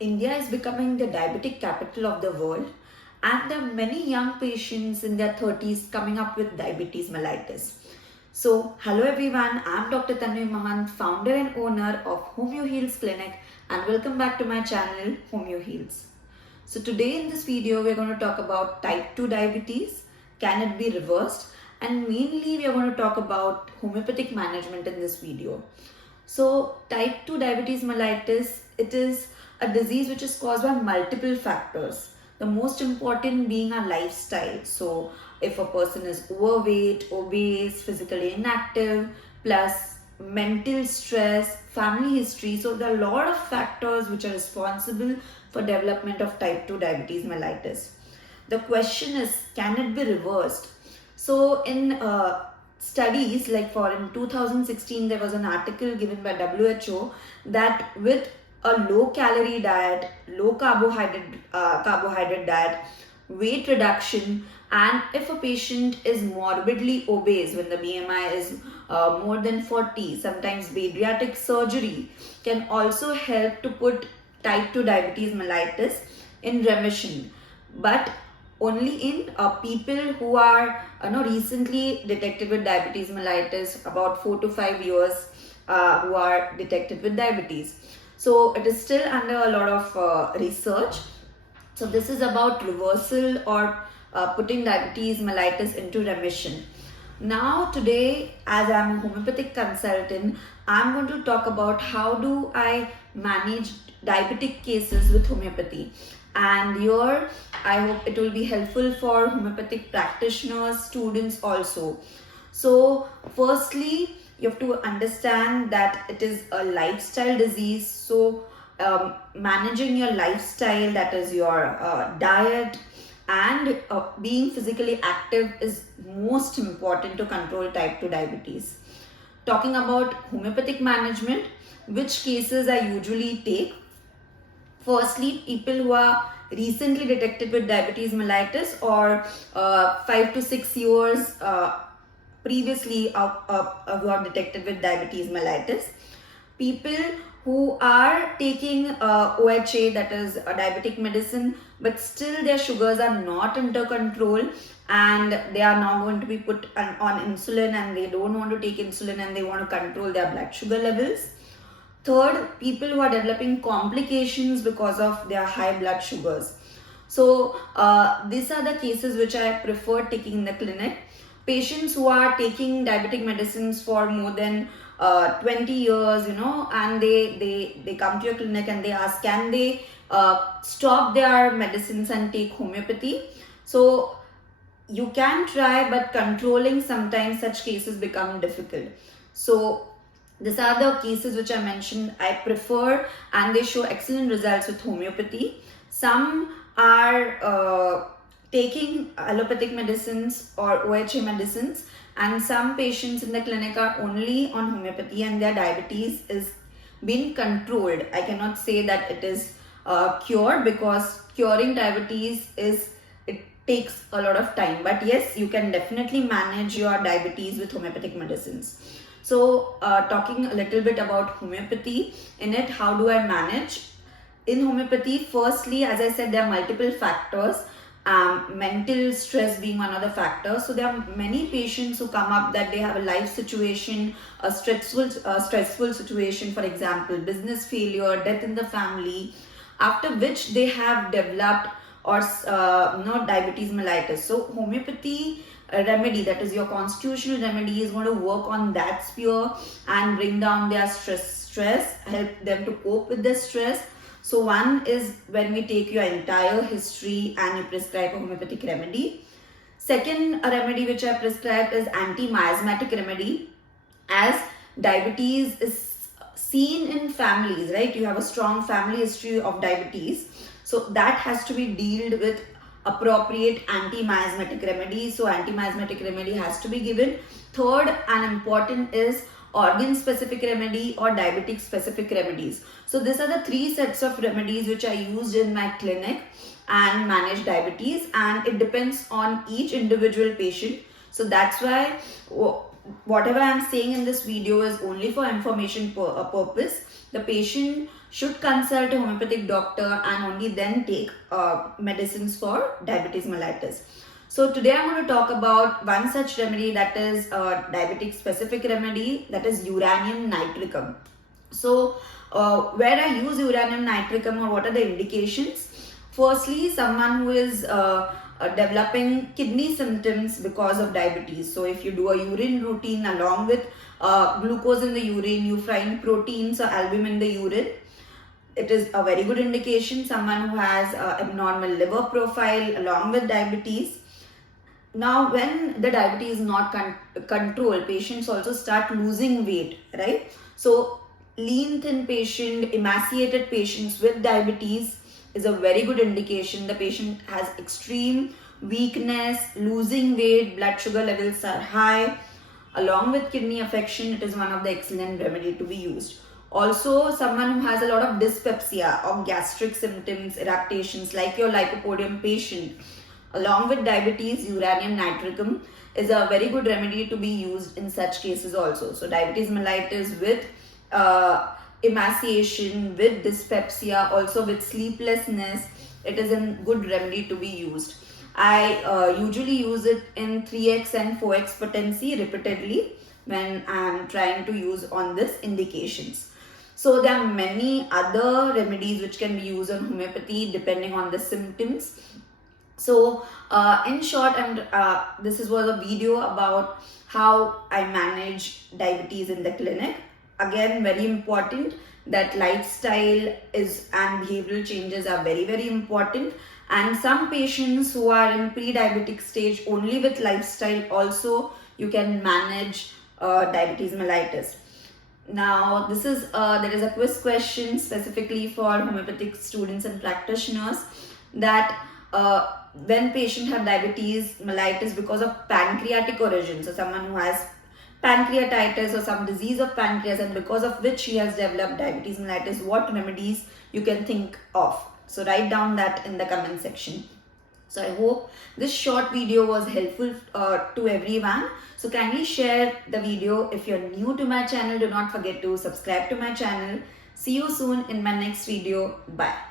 India is becoming the diabetic capital of the world, and there are many young patients in their 30s coming up with diabetes mellitus. So, hello everyone, I'm Dr. Tanvi Mahant, founder and owner of HomeoHeals Clinic, and welcome back to my channel HomeoHeals. So, today in this video, we're going to talk about type 2 diabetes, can it be reversed, and mainly we are going to talk about homeopathic management in this video. So, type 2 diabetes mellitus, it is a disease which is caused by multiple factors. The most important being our lifestyle. So, if a person is overweight, obese, physically inactive, plus mental stress, family history. So, there are a lot of factors which are responsible for development of type 2 diabetes mellitus. The question is, can it be reversed? So, in studies, like in 2016 there was an article given by WHO that with a low calorie diet, low carbohydrate diet, weight reduction, and if a patient is morbidly obese when the BMI is more than 40, sometimes bariatric surgery can also help to put type 2 diabetes mellitus in remission, but only in people who are recently detected with diabetes mellitus, about 4 to 5 years who are detected with diabetes. So it is still under a lot of research. So this is about reversal or putting diabetes mellitus into remission. Now today, as I'm a homeopathic consultant, I'm going to talk about how do I manage diabetic cases with homeopathy. And here I hope it will be helpful for homeopathic practitioners, students also. So firstly, you have to understand that it is a lifestyle disease. So managing your lifestyle, that is your diet, and being physically active is most important to control type 2 diabetes. Talking about homeopathic management, which cases I usually take. Firstly, people who are recently detected with diabetes mellitus or 5 to 6 years previously who are detected with diabetes mellitus. People who are taking OHA, that is a diabetic medicine, but still their sugars are not under control and they are now going to be put on insulin, and they don't want to take insulin and they want to control their blood sugar levels. Third, people who are developing complications because of their high blood sugars. So these are the cases which I prefer taking in the clinic. Patients who are taking diabetic medicines for more than 20 years, and they come to your clinic and they ask, can they stop their medicines and take homeopathy? So you can try, but controlling sometimes such cases become difficult. So these are the cases which I mentioned I prefer, and they show excellent results with homeopathy. Some are taking allopathic medicines or OHA medicines, and some patients in the clinic are only on homeopathy and their diabetes is being controlled. I cannot say that it is cured, because curing diabetes it takes a lot of time, but yes, you can definitely manage your diabetes with homeopathic medicines. So talking a little bit about homeopathy, in it, how do I manage? In homeopathy, firstly, as I said, there are multiple factors, mental stress being one of the factors. So there are many patients who come up that they have a life situation, a stressful situation, for example, business failure, death in the family, after which they have developed or diabetes mellitus. So homeopathy remedy, that is your constitutional remedy, is going to work on that sphere and bring down their stress, help them to cope with the stress. So one is when we take your entire history and you prescribe a homeopathic remedy. Second remedy which I prescribed is anti-miasmatic remedy. As diabetes is seen in families, right? You have a strong family history of diabetes. So that has to be dealt with appropriate anti-miasmatic remedy. So anti-miasmatic remedy has to be given. Third and important is organ specific remedy or diabetic specific remedies. So these are the three sets of remedies which I used in my clinic and manage diabetes, and it depends on each individual patient. So that's why whatever I'm saying in this video is only for information purpose. The patient should consult a homeopathic doctor and only then take medicines for diabetes mellitus. So today I'm going to talk about one such remedy, that is a diabetic specific remedy, that is uranium nitricum. So where I use uranium nitricum, or what are the indications? Firstly, someone who is developing kidney symptoms because of diabetes. So if you do a urine routine along with glucose in the urine, you find proteins or albumin in the urine, it is a very good indication. Someone who has abnormal liver profile along with diabetes. Now, when the diabetes is not controlled, patients also start losing weight, right? So, lean thin patient, emaciated patients with diabetes is a very good indication. The patient has extreme weakness, losing weight, blood sugar levels are high. Along with kidney affection, it is one of the excellent remedy to be used. Also, someone who has a lot of dyspepsia or gastric symptoms, irritations, like your lycopodium patient, along with diabetes, uranium nitricum is a very good remedy to be used in such cases also. So diabetes mellitus with emaciation, with dyspepsia, also with sleeplessness, it is a good remedy to be used. I usually use it in 3x and 4x potency repeatedly when I am trying to use on this indications. So there are many other remedies which can be used on homeopathy depending on the symptoms. So in short, and this was a video about how I manage diabetes in the clinic. Again, very important that lifestyle is and behavioral changes are very, very important. And some patients who are in pre-diabetic stage, only with lifestyle also you can manage diabetes mellitus. Now, this is there is a quiz question specifically for homeopathic students and practitioners, that when patient have diabetes mellitus because of pancreatic origin, so someone who has pancreatitis or some disease of pancreas and because of which he has developed diabetes mellitus, what remedies you can think of? So write down that in the comment section. So I hope this short video was helpful to everyone. So kindly share the video. If you're new to my channel, do not forget to subscribe to my channel. See you soon in my next video. Bye.